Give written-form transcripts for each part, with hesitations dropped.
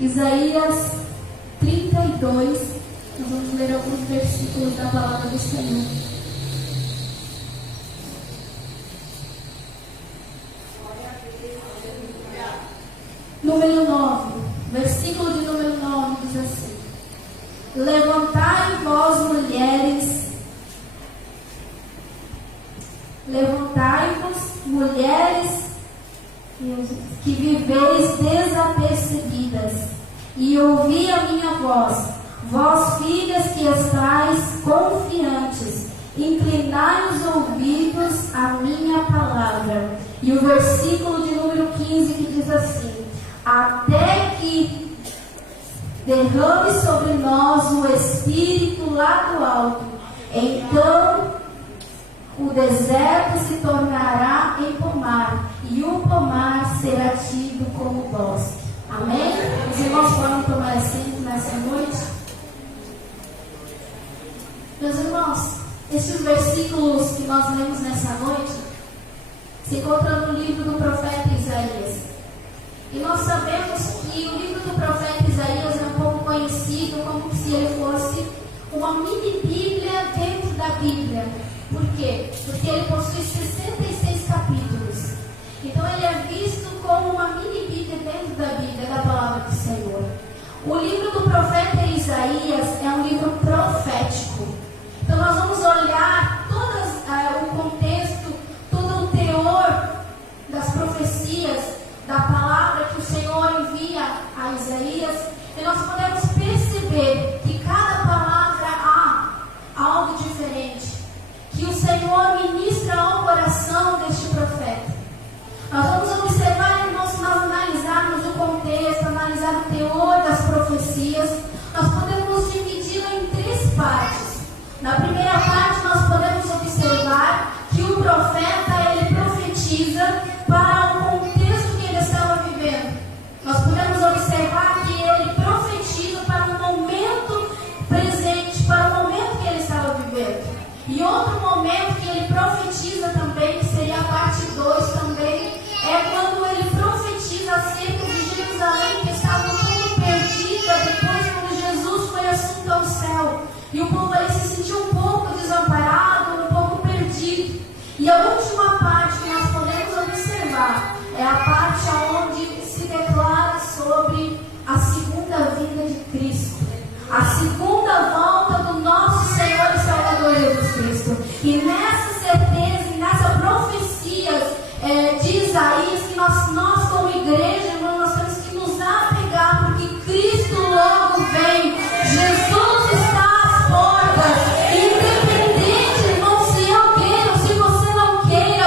Isaías 32, nós vamos ler alguns versículos da palavra do Senhor. Número 9, versículo de número 9 diz assim: Levantai vós mulheres que viveis desapercebidas, e ouvi a minha voz, vós filhas que estáis confiantes, inclinai os ouvidos à minha palavra. E o versículo de número 15 que diz assim: até que derrame sobre nós o Espírito lá do alto, então o deserto se tornará em pomar, e o pomar será tido como bosque. Amém? Os irmãos podem tomar assento nessa noite? Meus irmãos, esses versículos que nós lemos nessa noite se encontram no livro do profeta Isaías. E nós sabemos que o livro do profeta Isaías é um pouco conhecido como se ele fosse uma mini Bíblia dentro da Bíblia. Por quê? Porque ele possui 66 capítulos. Então ele é visto como uma mini Bíblia dentro da Bíblia, da palavra do Senhor. O livro do profeta Isaías é um livro profético. Então nós vamos olhar todo o contexto, todo o teor das profecias, da palavra que o Senhor envia a Isaías, e nós podemos perceber que cada palavra há algo diferente, que o Senhor ministra ao coração deste profeta. Nós vamos observar, irmãos, se nós analisarmos o contexto, analisar o teor das profecias, nós podemos dividi-la em 3 partes. Na primeira parte, nós podemos observar que o profeta, ele profetiza para o contexto que ele estava vivendo. Nós podemos observar que ele profetiza para o momento presente, para o momento que ele estava vivendo. E outro momento que ele profetiza também, que seria a parte 2 também, é quando ele profetiza acerca de Jerusalém, que estava um pouco perdida depois quando Jesus foi assunto ao céu. E o povo ali se sentiu um pouco desamparado, um pouco perdido. E a última parte que nós podemos observar é a parte onde se declara sobre a segunda vinda de Cristo, a segunda volta do nosso Senhor e Salvador Jesus Cristo. E nessa certeza e nessa profecia de Isaías, que nós como igreja, irmão, nós temos que nos apegar, porque Cristo logo vem. Jesus está às portas. Independente, irmão, se eu queira ou se você não queira,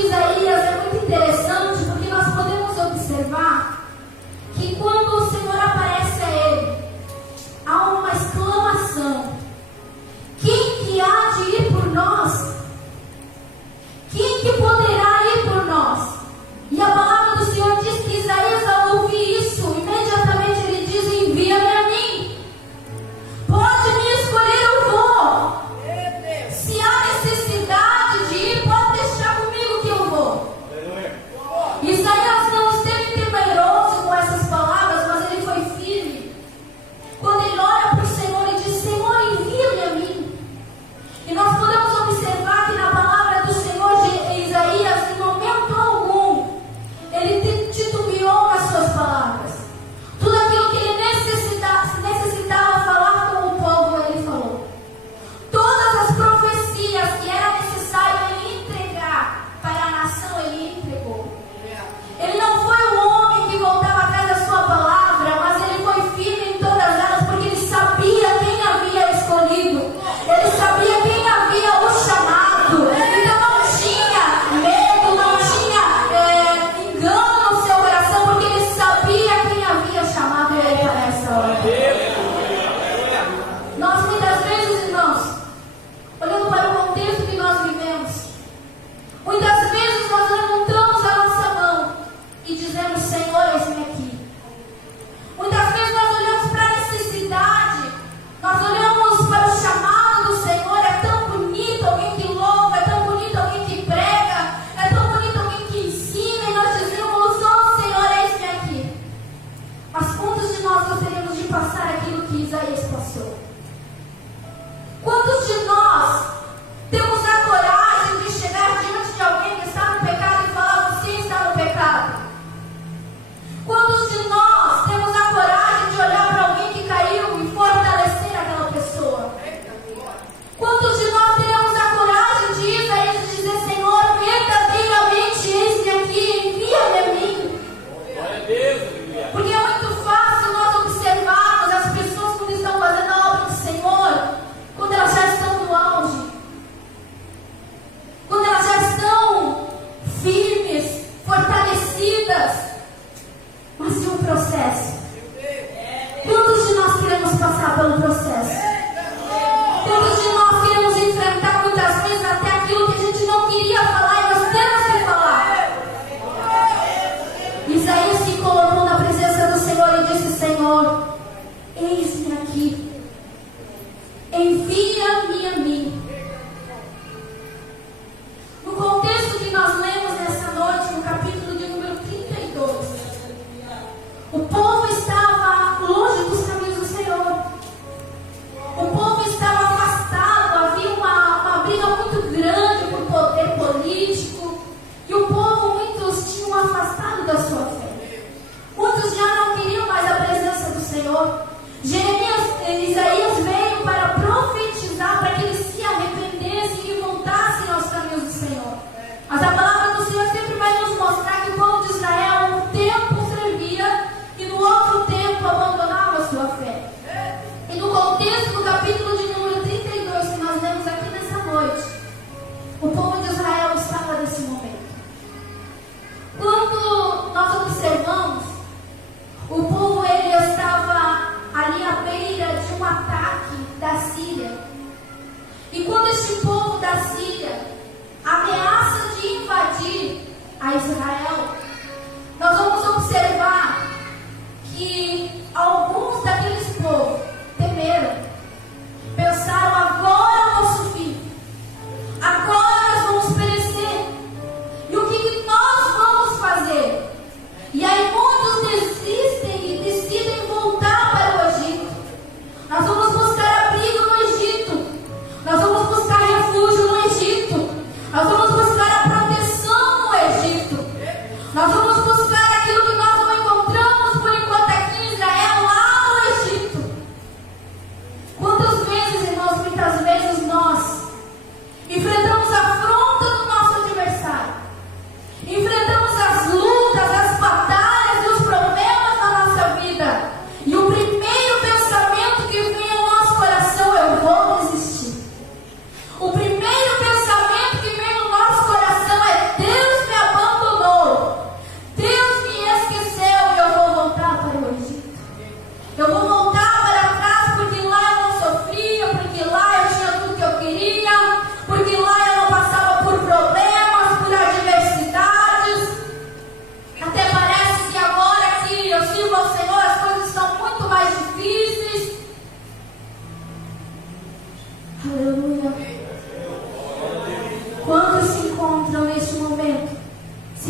de Isaías é muito interessante, porque nós podemos observar que quando o Senhor aparece a ele, há uma exclamação: quem que há de ir por nós? Quem que poderá ir por nós? E a palavra do Senhor diz que Isaías, ao ouvir isso, imediatamente ele diz: envia-me a mim. Pode me escolher, eu vou. Se há necessidade de ir, pode deixar comigo que eu vou. Isaías não esteve temeroso com essas palavras, mas ele foi firme. Quando ele olha para o Senhor e diz: Senhor, envia-me a mim. E nós podemos observar que na palavra do Senhor de Isaías, em momento algum, ele titubeou nas suas palavras. Tudo aquilo que ele necessitava falar com o povo, ele falou. Todas as profecias que era necessário ele entregar para a nação, ele entregou. Ele não foi um homem que voltava atrás da sua palavra, mas ele foi firme em todas elas, porque ele sabia quem havia escolhido. Ele sabia quem havia o chamado. Então não tinha medo, não tinha engano no seu coração, porque ele sabia quem havia chamado ele para essa hora. Nós muitas vezes, irmãos, olhando para o contexto que nós vivemos, muitas vezes nós levantamos a nossa mão e dizemos: Senhor, eis-me aqui. Muitas vezes nós olhamos para a necessidade, nós olhamos para o chamado do Senhor. É tão bonito alguém que louva, é tão bonito alguém que prega, é tão bonito alguém que ensina, e nós dizemos: oh Senhor, eis-me aqui. Mas quantos de nós gostaríamos de passar aquilo que Isaías passou? Quantos de nós temos a coragem de chegar diante de alguém que está no pecado e falar: você está no pecado? Quantos de nós temos a coragem de olhar para alguém que caiu e fortalecer aquela pessoa? Quantos de nós teremos a coragem de ir a eles e dizer: Senhor, verdadeiramente eis-me aqui, envia-me a mim? Porque é muito fácil nós observarmos as pessoas quando estão fazendo a obra do Senhor, quando elas já estão no auge, quando elas já estão firmes, fortalecidas. Mas e o processo? Quantos de nós queremos passar pelo processo? Quantos de nós queremos enfrentar muitas vezes até aquilo que a gente não queria falar e nós temos que falar? Isaías se colocou na presença do Senhor e disse: Senhor, eis-me aqui, envia-me a mim. No contexto que nós lemos nessa noite, no capítulo de número 32, o povo estava longe dos caminhos do Senhor. O povo estava afastado, havia uma briga muito grande por poder político, e o povo, muitos tinham afastado da sua fé. Muitos já não queriam mais a presença do Senhor. Isaías veio para profetizar, para que eles se arrependessem e voltassem aos caminhos do Senhor. Mas a palavra do Senhor sempre vai nos mostrar que o povo de Israel, um tempo servia e no outro tempo abandonava a sua fé. E no contexto do capítulo de número 32 que nós lemos aqui nessa noite, o povo de Israel estava nesse momento. Quando nós observamos, o povo ele estava ali à beira de um ataque da Síria. E quando este povo da Síria ameaça de invadir a Israel, nós vamos observar que alguns daqueles povos temeram, pensaram: agora é o nosso fim, agora nós vamos perecer, e o que nós vamos fazer? E aí muitos desistem e decidem voltar para o Egito. Nós vamos buscar abrigo no Egito, nós vamos buscar refúgio no Egito, nós vamos buscar a proteção no Egito.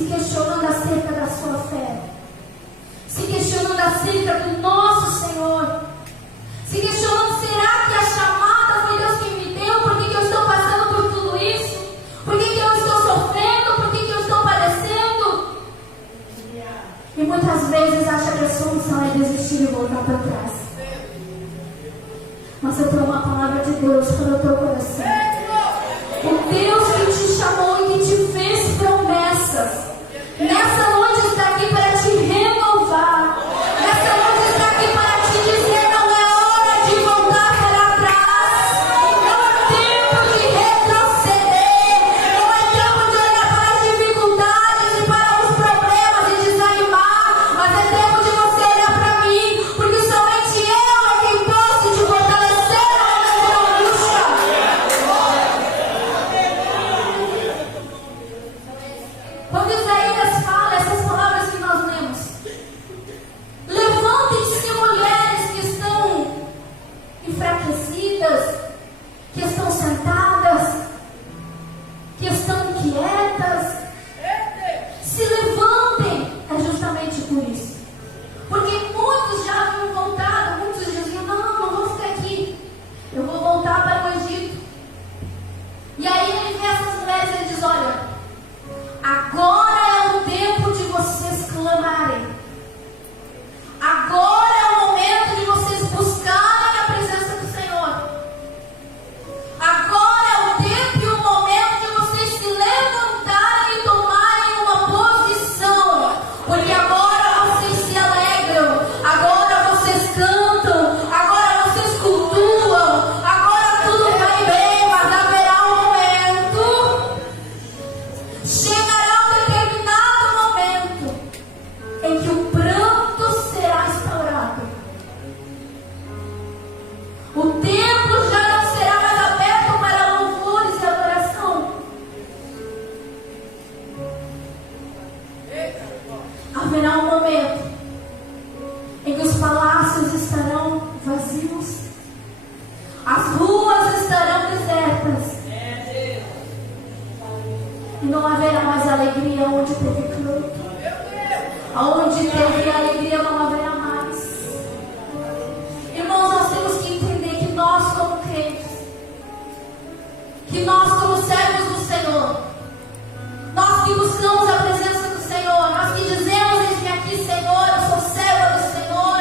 se questionando acerca da sua fé, se questionando acerca do nosso Senhor, se questionando, será que a chamada foi Deus quem me deu? Por que eu estou passando por tudo isso? Por que eu estou sofrendo? Por que eu estou padecendo? E muitas vezes acha que a solução é desistir e voltar para trás. Mas eu tenho uma palavra de Deus para o teu coração. O Deus que te chamou e que te fez promessas, nessa noite está aqui para te renovar. Nessa noite está aqui para te dizer: não é hora de voltar para trás, não é tempo de retroceder, não é tempo de olhar para as dificuldades e para os problemas e desanimar, mas é tempo de você olhar para mim, porque somente eu é quem posso te fortalecer na angústia. Quando Isaías fala essas palavras que nós lemos, levantem-se mulheres que estão enfraquecidas, que estão sentadas, que estão quietas, se levantem, é justamente por isso. Porque muitos já haviam voltado, muitos diziam: não vou ficar aqui, eu vou voltar para o Egito. E aí ele vê essas mulheres e ele diz: olha, agora é o tempo de vocês clamarem. Agora é o momento de vocês buscarem a presença do Senhor. Agora é o tempo e o momento de vocês se levantarem e tomarem uma posição. Porque agora vocês se alegram, agora vocês cantam, agora vocês cultuam, agora tudo vai bem, mas haverá um momento, chegará um determinado momento em que o pranto será instaurado. O templo já não será mais aberto para louvores e adoração. Haverá um momento em que os palácios estarão vazios, as ruas estarão desertas, e não haverá mais alegria onde teve canto. Aonde teve alegria não haverá mais. Irmãos, nós temos que entender que nós como crentes, que nós como servos do Senhor, nós que buscamos a presença do Senhor, nós que dizemos: eis-me aqui, Senhor, eu sou serva do Senhor,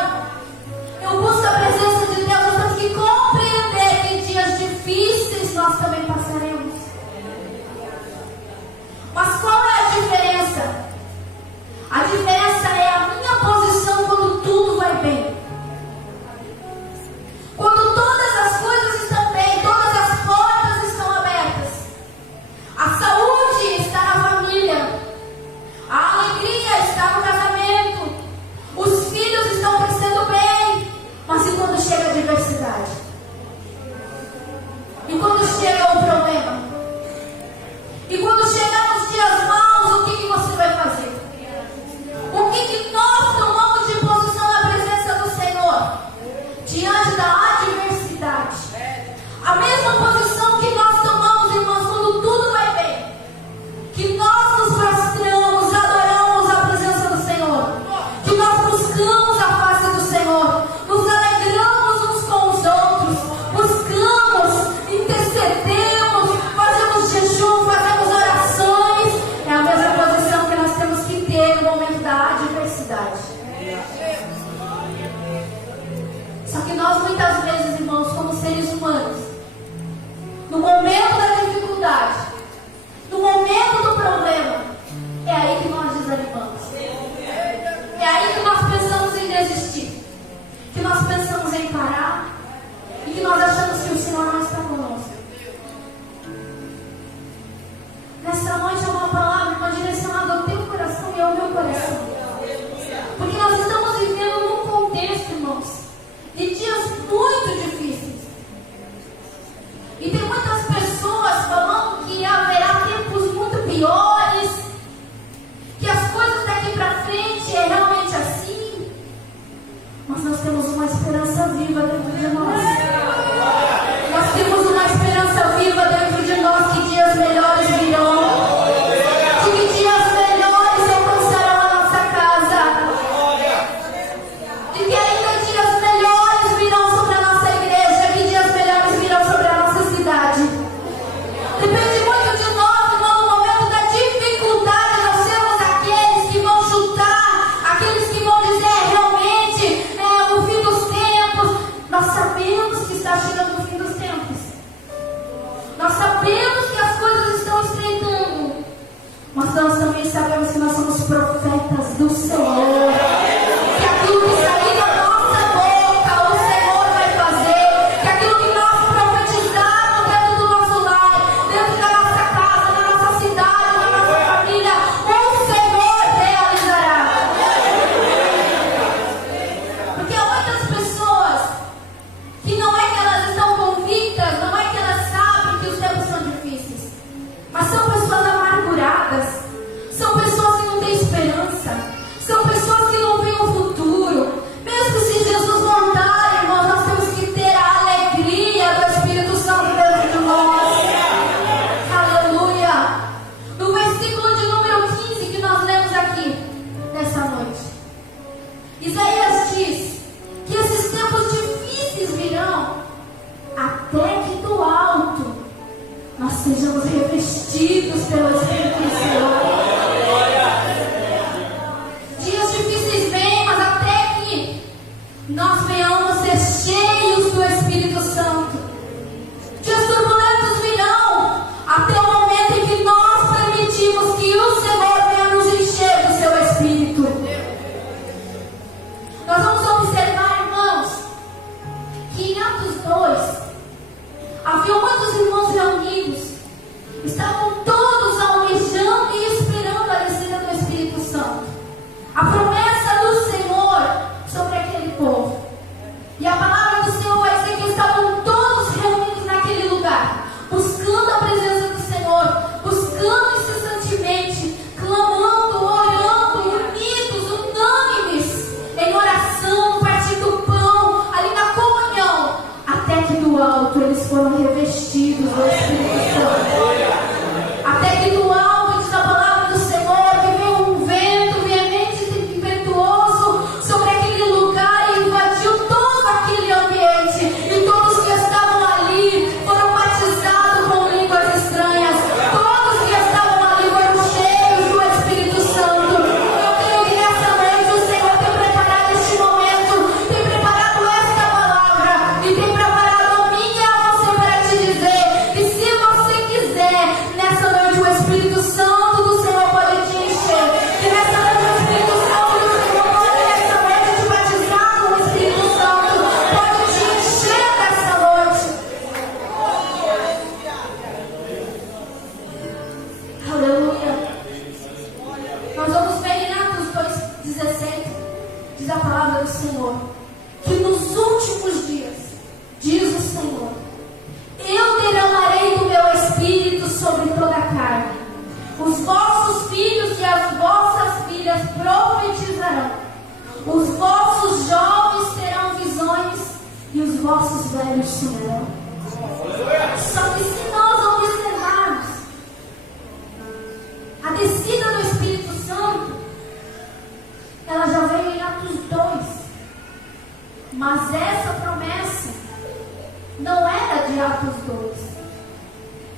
eu busco a presença de Deus. Nós temos que compreender que em dias difíceis nós também passaremos. Mas qual é a diferença? A diferença é a minha posição quando tudo vai bem. Quando todas as coisas estão bem, todas as portas estão abertas. A saúde está na família. A alegria está no casamento. Os filhos estão crescendo bem. Mas e quando chega a adversidade? E quando chega o problema? E quando chegar nos dias maus, o que você vai fazer? O que nós tomamos de posição na presença do Senhor? Diante da adversidade. A mesma posição que nós tomamos, irmãos, quando tudo vai bem. Que nós nos prostramos, adoramos a presença do Senhor. Que nós buscamos a face do Senhor. Nos alegramos uns com os outros. Buscamos, intercedemos, fazemos jejum, fazemos orações. É a mesma posição que nós temos que ter no momento da adversidade. Só que nós muitas vezes, irmãos, como seres humanos, no momento da dificuldade, no momento do problema, é aí que nós desanimamos. É aí que nós pensamos em desistir, que nós pensamos em parar e que nós achamos que o Senhor não está conosco. Nessa noite é uma palavra direcionada ao teu coração e ao meu coração. Porque nós estamos vivendo num contexto, irmãos, de dias muito difíceis. E tem muitas pessoas falando que haverá tempos muito piores, que as coisas daqui para frente é realmente assim. Mas nós temos uma esperança viva dentro de nós. Nós temos uma esperança viva dentro de nós, que dias melhores virão. Que dias melhores do Espírito do Senhor. Dias difíceis vêm, mas até que nós venhamos ser cheios do Espírito Santo. Dias turbulentos virão, até o momento em que nós permitimos que o Senhor venha nos encher do seu Espírito. Nós vamos observar, irmãos, que em Atos 2, havia muitos irmãos reunidos, estavam todos almejando e esperando a descida do Espírito Santo, a promessa do Senhor sobre aquele povo. E a palavra do Senhor vai dizer que estavam todos reunidos naquele lugar, buscando a presença do Senhor, buscando incessantemente, clamando, orando, unidos, unânimes, em oração, partindo pão, ali na comunhão, até que do alto eles foram revestidos do Espírito Santo. Até que do alto, diz a palavra do Senhor, que veio um vento veemente e impetuoso sobre aquele lugar e invadiu todo aquele ambiente. E todos que estavam ali foram batizados com línguas estranhas. Todos que estavam ali foram cheios do Espírito Santo. Eu creio que nessa noite o Senhor tem preparado este momento, tem preparado esta palavra e tem preparado a mim e a você para te dizer que se você quiser, nessa noite o Espírito Santo do Senhor pode te encher. Que nessa noite o Espírito Santo do Senhor pode nessa noite te batizar com o Espírito Santo, pode te encher nessa noite. Aleluia. Nós vamos ver em Atos 2,17, diz a palavra do Senhor, que nos últimos dias, diz o Senhor, eu derramarei do meu Espírito sobre toda a carne. Os vossos filhos e as vossas filhas profetizarão. Os vossos jovens terão visões e os vossos velhos sonharão. Só que se nós observarmos a descida do Espírito Santo, ela já veio em Atos 2. Mas essa promessa não era de Atos 2.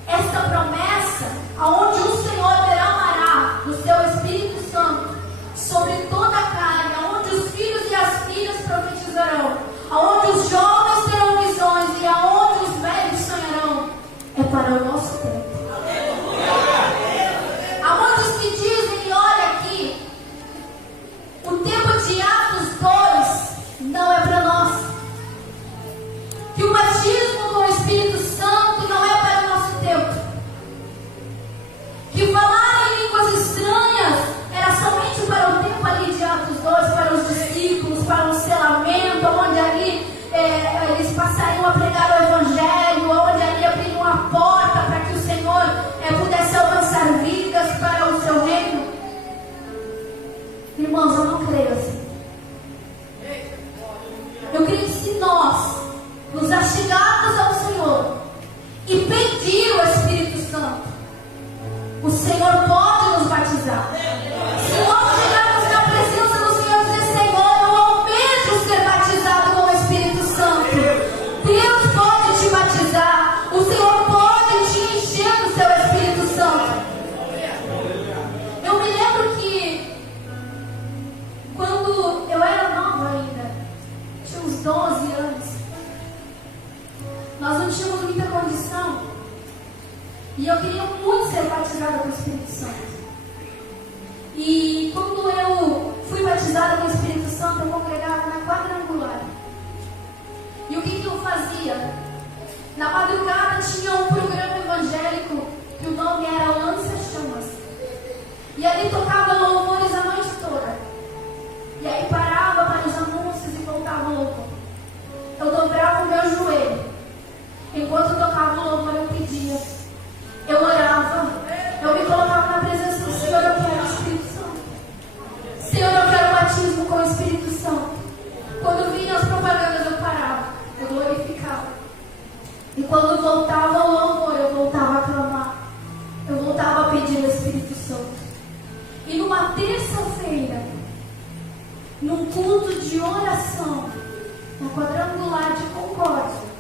Esta promessa, aonde o Senhor derramará do seu Espírito Santo sobre toda a carne, aonde os filhos e as filhas profetizarão, aonde os jovens terão visões e aonde os velhos sonharão, é para o nosso tempo. Há muitos que dizem, e olha aqui, o tempo de Atos 2 não é para nós. Que o batismo com o Espírito Santo não é para o nosso tempo. Que falar em línguas estranhas era somente para o tempo ali de Atos 2, para os discípulos, para o selamento, onde ali eles passariam a pregar o Evangelho, onde ali abriam a porta para que o Senhor pudesse alcançar vidas para o seu reino. Irmãos, eu não creio assim. Eu creio que se nós nos achegarmos ao Senhor e pedir o Espírito Santo, o Senhor pode nos batizar. Se nós chegarmos na presença do Senhor e dizer, Senhor, eu almejo ser batizado com o Espírito Santo, Deus pode te batizar. O Senhor pode te encher do seu Espírito Santo. Eu me lembro que quando eu era nova ainda, tinha uns 12 anos, nós não tínhamos muita condição e eu queria muito ser batizada com o Espírito Santo. E quando eu fui batizada com o Espírito Santo, eu congregava na quadrangular. E o que eu fazia? Na madrugada tinha um programa evangélico que o nome era Lança-Chamas. E ali tocava louvores a noite toda. E aí parava para os anúncios e voltava o louvor. Eu dobrava o meu joelho. Enquanto eu tocava o louvor, eu pedia. Eu orava. Eu me colocava na presença do Senhor. Eu quero o Espírito Santo. Senhor, eu quero o batismo com o Espírito Santo. Quando vinham as propagandas, eu parava. Eu glorificava. E quando voltava o louvor, eu voltava a clamar. Eu voltava a pedir o Espírito Santo. E numa terça-feira, num culto de oração, no quadrangular de Concórdia,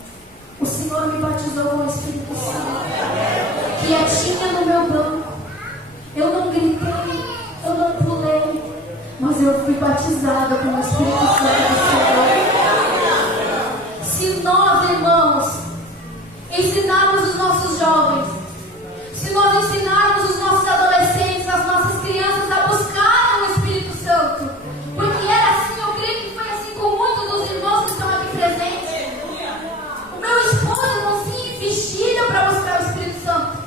o Senhor me batizou com o Espírito Santo, quietinha no meu banco, batizada com o Espírito Santo do Senhor. Se nós, irmãos, ensinarmos os nossos jovens, se nós ensinarmos os nossos adolescentes, as nossas crianças a buscarem o Espírito Santo, porque era assim, eu creio que foi assim com muitos dos irmãos que estão aqui presentes. O meu esposo não se investia para buscar o Espírito Santo.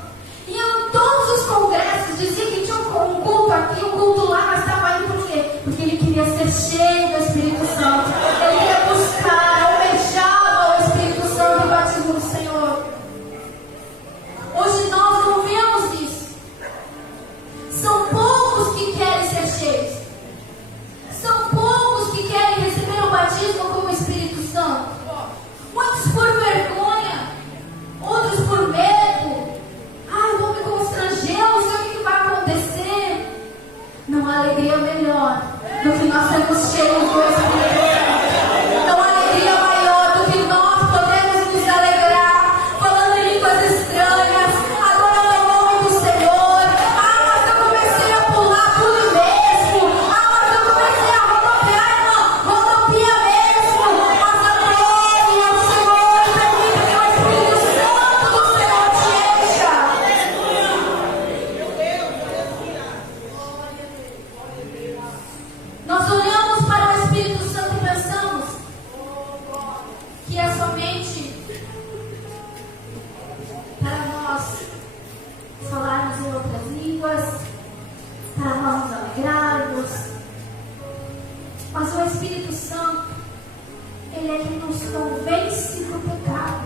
E em todos os congressos dizia que tinha um culto aqui, um culto lá, mas estava indo por quê? Porque ele queria ser cheio do Espírito Santo. Ele queria buscar, almejava o Espírito Santo e o batismo do Senhor. Hoje nós não vemos isso. São poucos que querem ser cheios. São poucos que querem receber o batismo com o Espírito Santo. Muitos por vergonha, outros por medo. Eu vou me constranger, não sei o que vai acontecer. Não há alegria melhor do que nós sermos cheios do Espírito Santo. Não há alegria maior do que nós podemos nos alegrar falando em línguas estranhas, adorando o nome do Senhor. Mas eu comecei a pular tudo mesmo. Mas eu comecei a rodopiar, irmão. Rodopia mesmo. Mas adore ao Senhor e permita que o Espírito Santo do Senhor te encha. Nós olhamos para o Espírito Santo e pensamos que é somente para nós falarmos em outras línguas, para nós nos alegrarmos. Mas o Espírito Santo, ele é quem nos convence do pecado.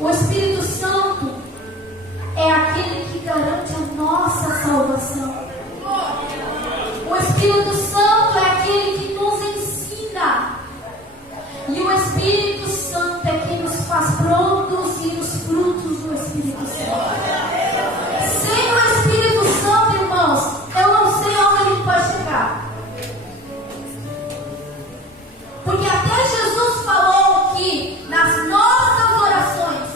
O Espírito Santo é aquele que garante a nossa salvação. O Espírito Santo é aquele que nos ensina. E o Espírito Santo é quem nos faz produzir os frutos do Espírito Santo. Sem o Espírito Santo, irmãos, eu não sei onde ele pode chegar. Porque até Jesus falou que nas nossas orações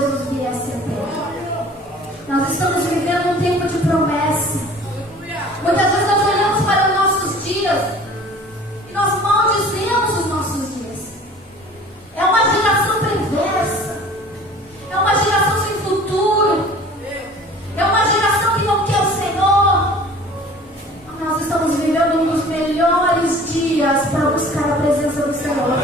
Jesus viesse à terra. Nós estamos vivendo um tempo de promessa. Muitas vezes nós olhamos para os nossos dias e nós maldizemos os nossos dias. É uma geração perversa. É uma geração sem futuro. É uma geração que não quer o Senhor. Nós estamos vivendo um dos melhores dias para buscar a presença do Senhor.